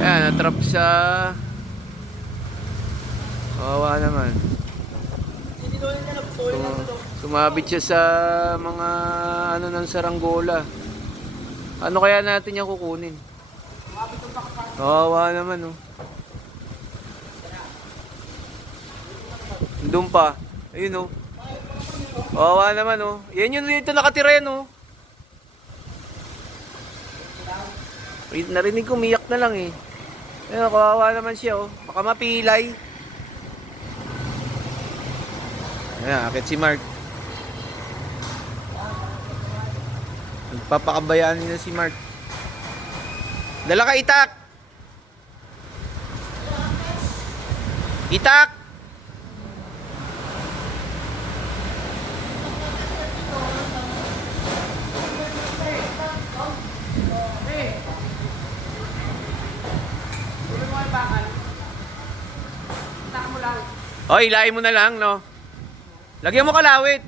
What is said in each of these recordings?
Ayan, natrap sa... Kawawa naman. Sumabit siya sa mga ano ng saranggola. Ano kaya natin yung kukunin? Kawawa naman, oh. Doon pa. Ayun, oh. Kawawa naman, oh. Yan yun dito nakatira yan, oh. Narinig ko, umiyak na lang, eh. Ayun, kawawa naman siya, oh. Baka mapilay. Ayan, akit si Mark. Nagpapakabayaan nila si Mark. Dala ka, Itak! Itak! Oy, ilahin mo na lang, no? Lagyan mo kalawit.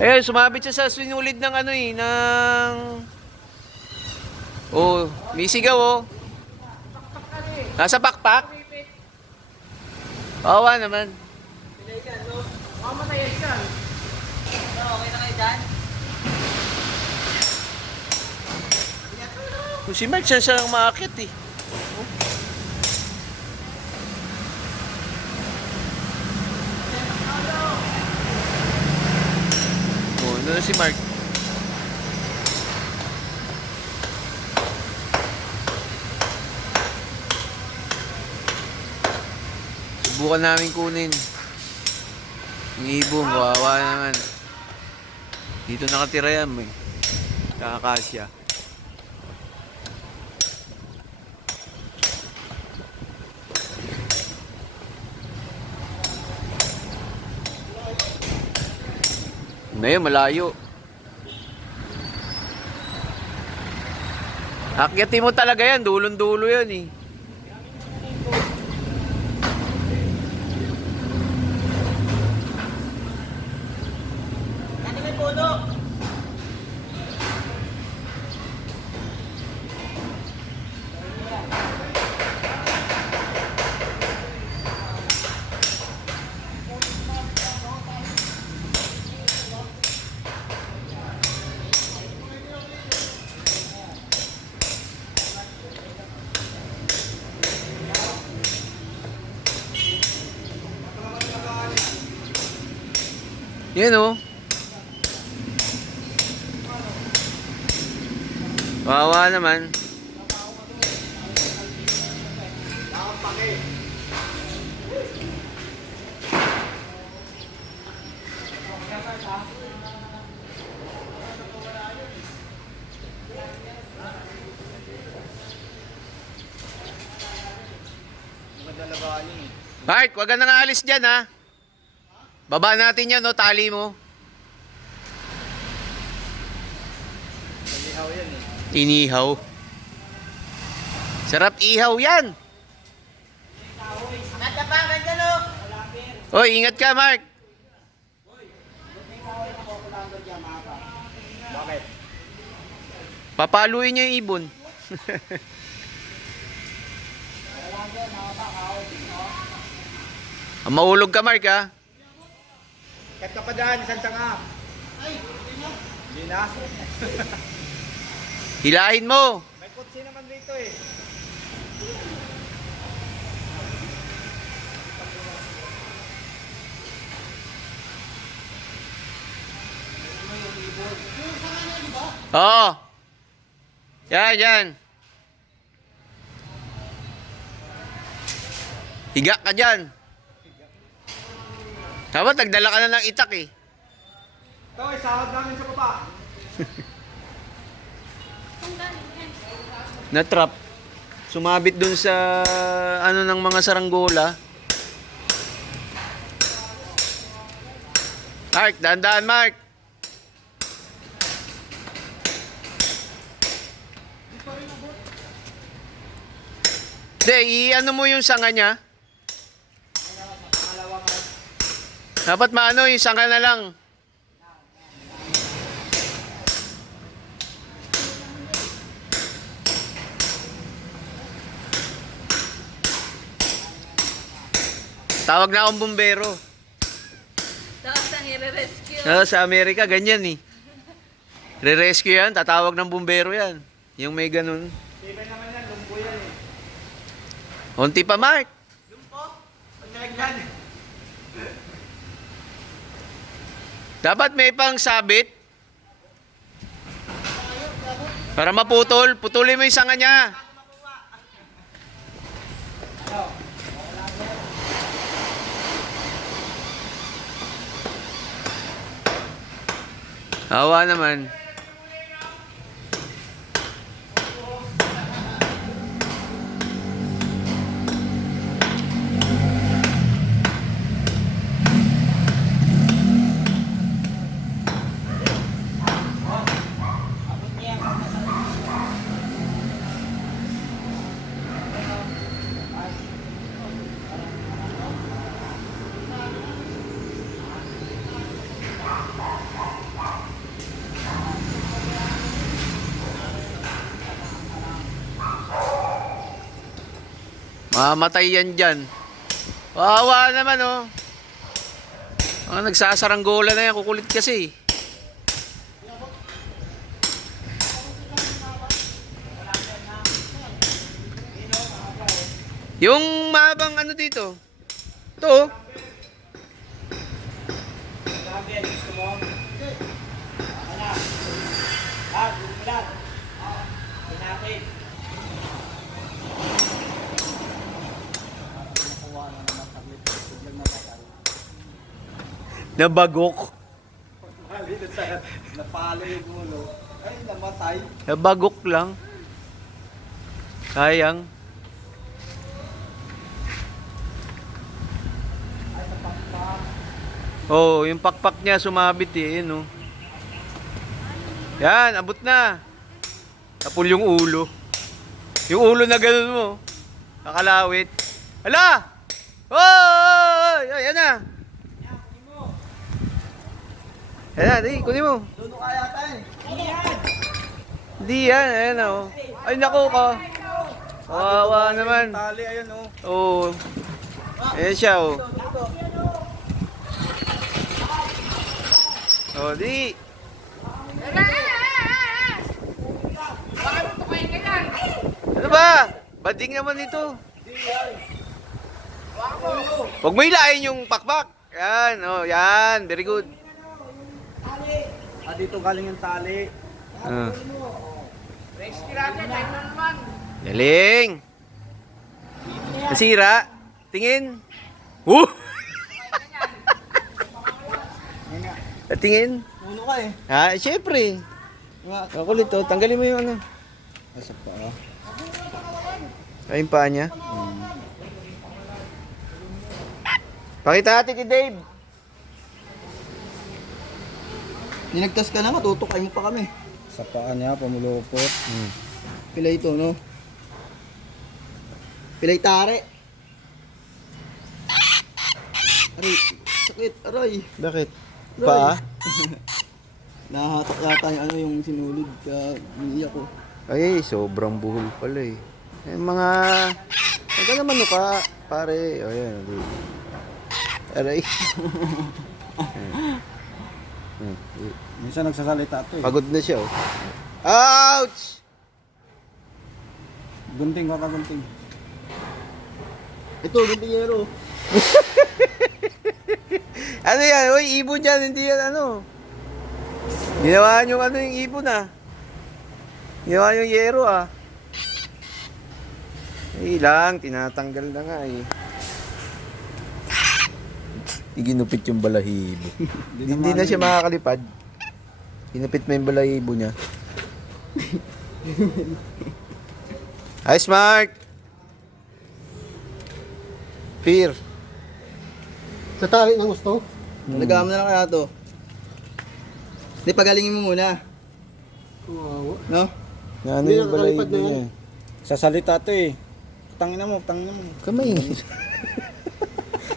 Ayun, sumabit siya sa sinulid ng ano eh, ng... Oh, may sigaw, oh. Nasa pakpak. Kawawa naman. Mamatayan siya. Okay na kayo dyan? Kung si Mark, siya ang maakit eh. Oh, ano na si Mark? Subukan namin kunin. Ang ibong, kawawa naman. Dito nakatira yan eh. Kakasya. Ngayon, malayo. Akyatin mo talaga yan. Dulon-dulo yan eh. Ano may puno? Yan oh. Wawa naman. Mark, wag ka nang aalis dyan ha. Baba natin yan, no? Tali mo. Inihaw yan eh. Inihaw. Sarap ihaw yan. Natapangan dyan o! Oy, ingat ka, Mark. Bakit? Papaluin niyo yung ibon. Maulog ka, Mark, ha? Kat ka pa dyan, isang tanga. Ay, hindi na. Hilahin mo. May kutsi naman dito eh. Oo. Yan, yan. Higa ka dyan. Dapat nagdala ka na ng itak eh. Ito, isahod namin sa baba. Na-trap. Sumabit dun sa ano ng mga saranggola. Mark, dahan-dahan, Mark. Hindi, i-ano mo yung sanga niya. Dapat maano, isang ka na lang. Tawag na akong bumbero. Tapos ang i-rescue. Sa Amerika, ganyan eh. Re-rescue yan, tatawag ng bumbero yan. Yung may ganun. Steven naman yan, lumbo yan eh. Unti pa, Mark. Lumbo? Pag nalagyan. Dapat may pang sabit. Para maputol. Putulin mo yung sanga niya. Awa naman. Mamatay yan dyan. Wawa naman oh. Mga nagsasaranggola na yan. Kukulit kasi. Yung mahabang ano dito. Ito oh. Grabe, gusto mo? Ano? Bumulat. Pinapit. Nabagok. Napalo yung ulo. Ay, namatay. Nabagok lang. Sayang. Oh, yung pakpak niya sumabit eh. Yun, oh. Yan, abot na. Tapol yung ulo. Yung ulo na ganun mo. Nakalawit. Hala! Oh! Yan na. Yan na, di, kunin mo. Luno kaya tayo. Iyan! Hindi yan, ayan na, oh. Ay, naku ka. Kawawa naman. Tali, ayun oh. Oo. Ayan siya, oh. Oh, di. Bakit ito kayo kailan? Ano ba? Bading naman ito. Huwag mo hilahin yung pakpak. Yan, oh, yan. Very good. Ah, dito galing yung tali. Ah. Rescue natin, tayo na naman. Galing. Nasira. Tingin. Tingin. Luno ka eh. Ah, syempre. Makulit, oh. Tanggalin mo yung ano. Asap pa ah. Ay, yung paa niya. Pakita natin kay Dave. Ninagtas ka na, matutukay mo pa kami. Sa paa niya, pamulupot. Pilay ito, no? Pilay tare. Aray, sakit, aray. Bakit? Aray. Paa? Nahatak yata yung ano yung sinulid ka, iniiyak ko. Ay, sobrang buhol pala eh. Eh, mga... Huwag ka naman ka, pare. O, yan. Aray. Minsan nagsasalita ito eh. Pagod na siya, oh. Ouch! Gunting ka gunting. Ito, guntingero. Ano yan? Uy, ibon yan. Hindi yan ano. Ginawa yung ano yung ibon ah. Ginawa yung yero ah. Ay lang, tinatanggal na nga eh. Iginupit yung balahibo. Hindi na siya makakalipad. Ginupit mo yung balahibo niya. Hi, Smart! Peer. Sa tali ng gusto? Nagama na lang kaya to. Hindi, pagalingin mo muna. Wow. No? Ano Hindi yung balahibo nakakalipad na yan. niya? Sa salita to eh. Tangin na mo, tangin na mo. Kamay.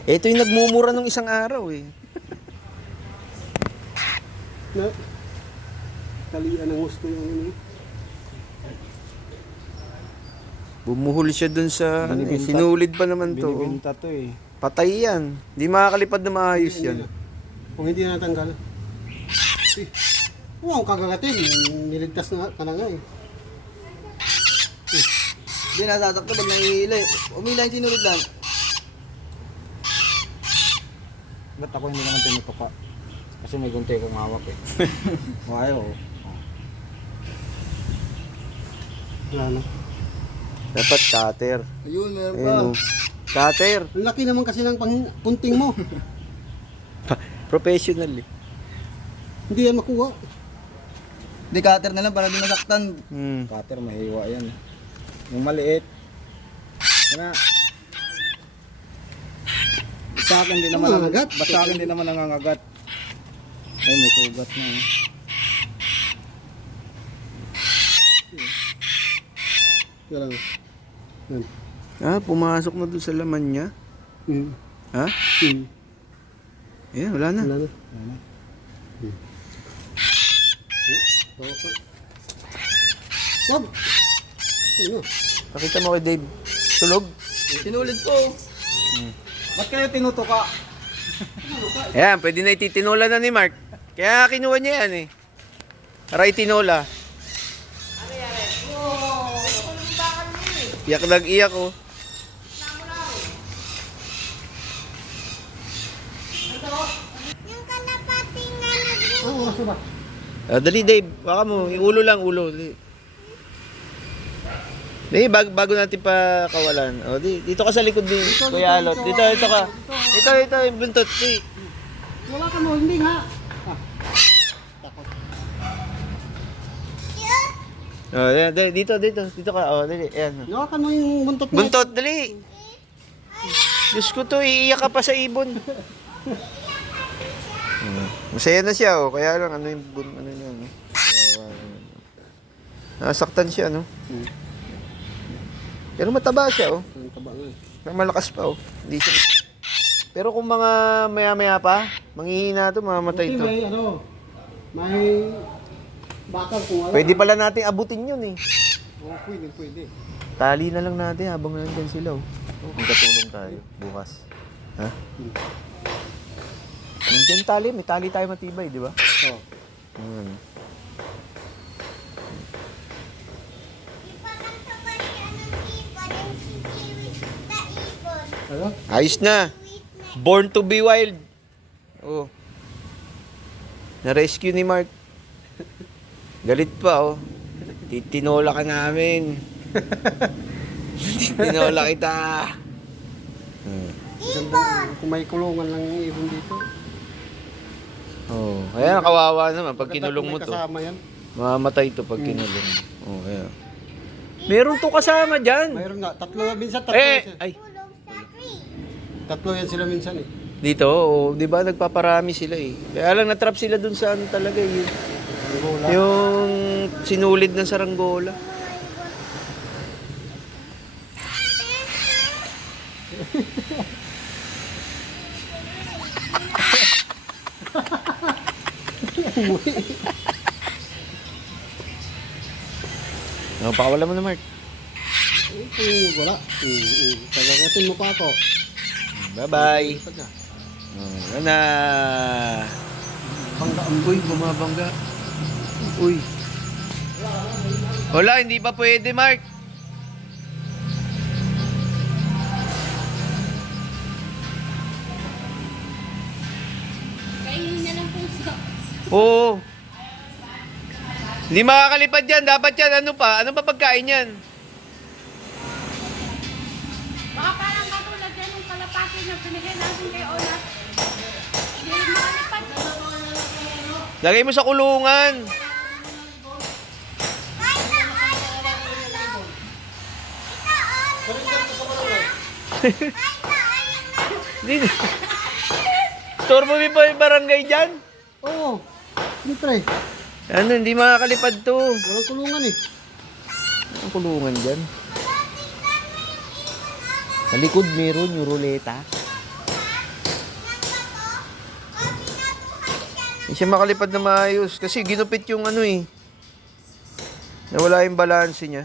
Ito yung nagmumura nung isang araw eh. na talian ng gusto yung ano. Bumuhol siya dun sa, ano, eh, sinulid pa naman to. Oh. Binibenta to eh. Patay yan. Hindi makakalipad na maayos yan. Kung hindi natanggal. Wow, kagagatin. Niligtas na ka na nga eh. Hindi nasasakto pag nahihila eh. Umila yung sinulid lang. Ba't ako hindi naman tinutuka? Kasi may gunting kang hawak eh. Ayaw. Wala na. Dapat cutter. Ayun, meron pa. Ayun, oh. Cutter. Ang laki naman kasi ng punting mo. Professional eh. Hindi yan makuha. Di cutter na lang para di masaktan. Cutter, mahiwa yan. Yung maliit. Kaya, sa akin din naman Nangangagat? Basta akin din naman nangangagat. Ay, may sugat na eh. Yan lang. Yan. Ah, pumasok na doon sa laman niya. Hmm. Ha? Hmm. Ayan, wala na. Wala na. Wag! Ano? Pakita mo kay Dave. Tulog? Sinulid ko. Ba't kayo tinutuka? Ayan, pwede na ititinola na ni Mark. Kaya kinuha niya yan eh. Para itinola. Iyak nag-iyak oh. Ano oras na ba? Ah, dali Dave, baka mo, yung ulo lang, ulo. Dali. Dali, bago natin pa kawalan. O, dito ka sa likod ni Kuya Alot. Dito ka. Dito, yung buntot. Dali. Wala ka mo, hindi nga. Ah. O, dali, dito ka. O, dali, ayan. Hawakan mo yung buntot mo. Buntot, dali. Diyos ko to, iiyak ka pa sa ibon. Masaya na siya, oh. Kaya lang, ano yung ano niya, no? Nasaktan siya, no? Pero mataba siya, oh. Ang taba nga eh. Malakas pa, oh. Hindi siya. Pero kung mga maya-maya pa, manghihina to, mamamatay Buti to. may ano, may bakal kung wala. Pwede pala natin abutin yun, eh. Oo, pwede. Tali na lang natin habang nandyan sila, oh. Magkatulong tayo, bukas. Ha? Nandiyan tali, may tali tayo matibay, di ba? Oo. Ano? Ayos na. Born to be wild. Oh. Na-rescue ni Mark. Galit pa, oh. Titinola ka namin. Titinola kita. Ganda, kung may kulungan lang yung ibon dito. Oh, kaya kawawa naman pag kinulong mo May to. kasama yan. Mamamatay to pag kinulong. Oh, kaya. Meron to kasama diyan. Mayroon nga, minsan tatlo yan sila. Ay, Tatlo yan sila minsan eh. dito, oh, 'di ba nagpaparami sila eh. Kaya lang natrap sila dun sa ano talaga eh. Angola. Yung sinulid ng saranggola. Pakawala mo na, Mark. Wala. Tagagatin mo pa ako. Bye-bye. Wala na. Uy, bumabangga. Uy. Wala, hindi pa pwede, Mark. Kainin na lang puso. Oo. Hindi makakalipad yan. Dapat yan. Ano pa pagkain yan? Baka parang katulad yan ng kalapati na binigay natin kay Ola. Hindi rin makalipad. Lagay mo sa kulungan. Hindi. Turbo mo pa yung barangay dyan? Oo. Siyempre. Ano, hindi makakalipad to. Walang kulungan eh. Ang kulungan dyan. Sa likod meron yung ruleta. Hindi siya makalipad na maayos kasi ginupit yung ano eh. Nawala yung balanse niya.